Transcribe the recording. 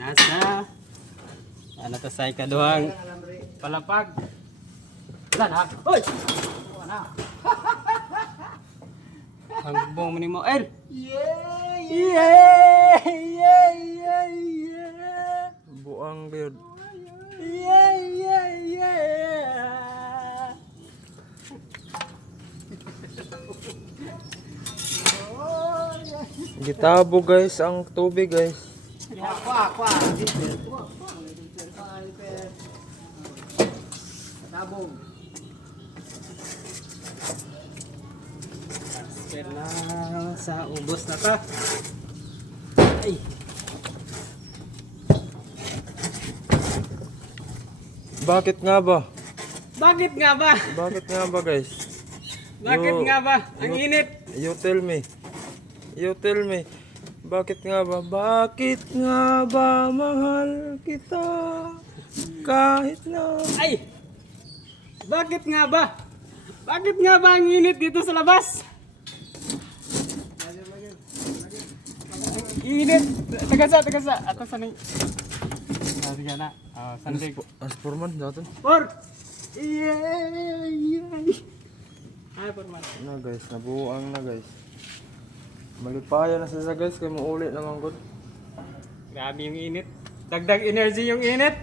Nasa ano to sa ikaduhang palapag. Wala na. Hoy! Wala na. Hagbong mo ni mo. El! Yeah! Yeah! Yeah! Yeah! Yeah! Buang beard. Yeah! Yeah! Yeah! Gitabo guys ang tubig guys. Kwa. Tabong. Transfer na sa ubos na ta. Ay. Bakit nga ba? Bakit nga ba? Bakit nga ba guys? Bakit nga ba? Ang init. You tell me. You tell me. Bakit nga ba? Bakit nga ba mahal kita? Kahit na... Ay! Bakit nga ba? Bakit nga ba ang init dito sa labas? Init. Tagasa. Ato sa ni. Sige na. Sandig. Asporman natin. Por! Yay! Ay, por man. Na guys, nabuang na guys. Malipaya na sa guys, kaya maulit naman good. Grabe yung init. Dagdag energy yung init.